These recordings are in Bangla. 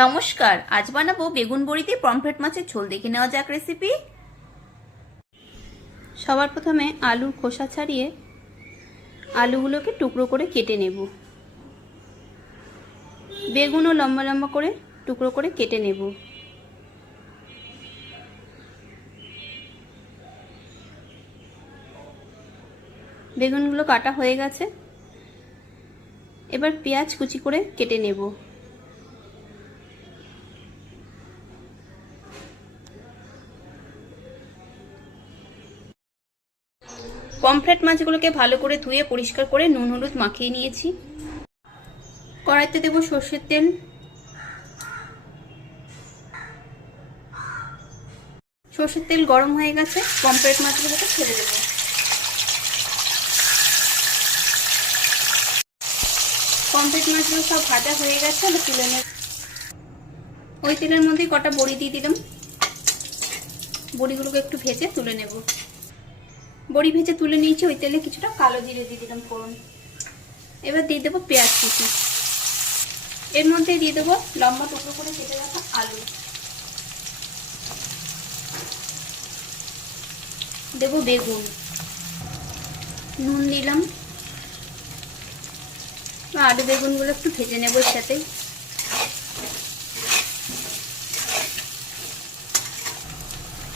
নমস্কার, আজ বানাবো বেগুন বড়ি দিয়ে পমফ্রেট মাছের ঝোল। দেখে নেওয়া যাক রেসিপি। সবার প্রথমে আলুর খোসা ছাড়িয়ে আলুগুলোকে টুকরো করে কেটে নেব। বেগুনও লম্বা লম্বা করে টুকরো করে কেটে নেব। বেগুনগুলো কাটা হয়ে গেছে। এবার পেঁয়াজ কুচি করে কেটে নেব। পমফ্রেট মাছগুলোকে ভালো করে ধুয়ে পরিষ্কার করে নুন হলুদ মাখিয়ে নিয়েছি। কড়াইতে দেব সর্ষের তেল। সর্ষের তেল গরম হয়ে গেছে, পমফ্রেট মাছগুলোকে ছেড়ে দেব। পমফ্রেট মাছগুলো সব ভাজা হয়ে গেছে, আমি তুলে নেব। ওই তেলের মধ্যে কটা বড়ি দিয়ে দিলাম। বড়িগুলোকে একটু ভেজে তুলে নেব। বড়ি ভেজে তুলে নিয়েছি। ওই তেলে কিছুটা কালো জিরে দিয়ে দিলাম ফোড়ন। এবার দিয়ে দেবো পেঁয়াজ কুচি। এর মধ্যে দিয়ে দেবো লম্বা টুকরো করে কেটে রাখা আলু। দেবো বেগুন, নুন দিলাম। আলু বেগুনগুলো একটু ভেজে নেবো এর সাথেই।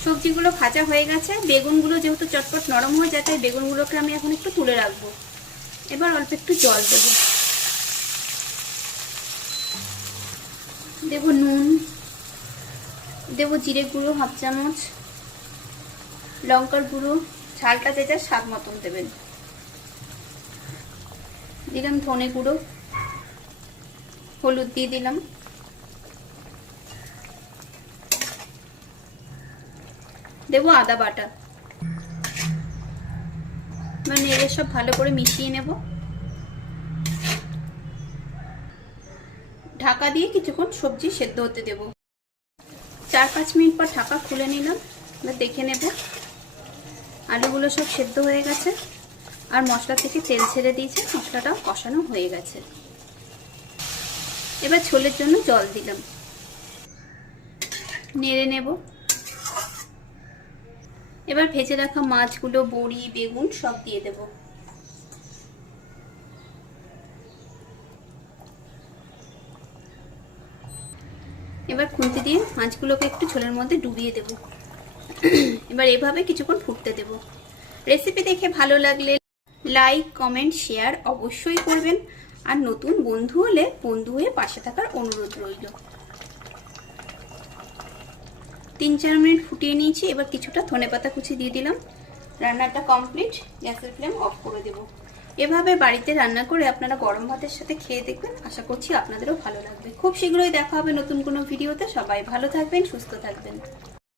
সবজিগুলো ভাজা হয়ে গেছে। বেগুনগুলো যেহেতু চটপট নরম হয়ে যায়, তাই বেগুনগুলোকে আমি এখন একটু তুলে রাখবো। এবার অল্প একটু জল দেবো। দেবো নুন, দেবো জিরে গুঁড়ো হাফ চামচ, লঙ্কার গুঁড়ো, ঝালটা যে যার স্বাদ মতন দেবেন। দিলাম ধনে গুঁড়ো, হলুদ দিয়ে দিলাম। দেবো আদা বাটা। এবার নেড়ে সব ভালো করে মিশিয়ে নেব। ঢাকা দিয়ে কিছুক্ষণ সবজি সেদ্ধ হতে দেব। 4-5 মিনিট পর ঢাকা খুলে নিলাম। এবার দেখে নেব আলুগুলো সব সেদ্ধ হয়ে গেছে আর মশলা থেকে তেল ছেড়ে দিয়েছে। মশলাটাও কষানো হয়ে গেছে। এবার ঝোলের জন্য জল দিলাম। নেড়ে নেব। এবার ভেজে রাখা মাছগুলো, বড়ি, বেগুন সব দিয়ে দেব। এবার খুন্তি দিয়ে মাছগুলোকে একটু ঝোলের মধ্যে ডুবিয়ে দেব। এবার এভাবে কিছুক্ষণ ফুটতে দেব। রেসিপি দেখে ভালো লাগলে লাইক, কমেন্ট, শেয়ার অবশ্যই করবেন। আর নতুন বন্ধু হলে বন্ধু হয়ে পাশে থাকার অনুরোধ রইল। 3-4 মিনিট ফুটিয়ে নিয়েছি। এবার কিছুটা ধনেপাতা কুচি দিয়ে দিলাম। রান্নাটা কমপ্লিট। গ্যাসের ফ্লেম অফ করে দেব। এভাবে বাড়িতে রান্না করে আপনারা গরম ভাতের সাথে খেয়ে দেখবেন। আশা করছি আপনাদেরও ভালো লাগবে। খুব শীঘ্রই দেখা হবে নতুন কোনো ভিডিওতে। সবাই ভালো থাকবেন, সুস্থ থাকবেন।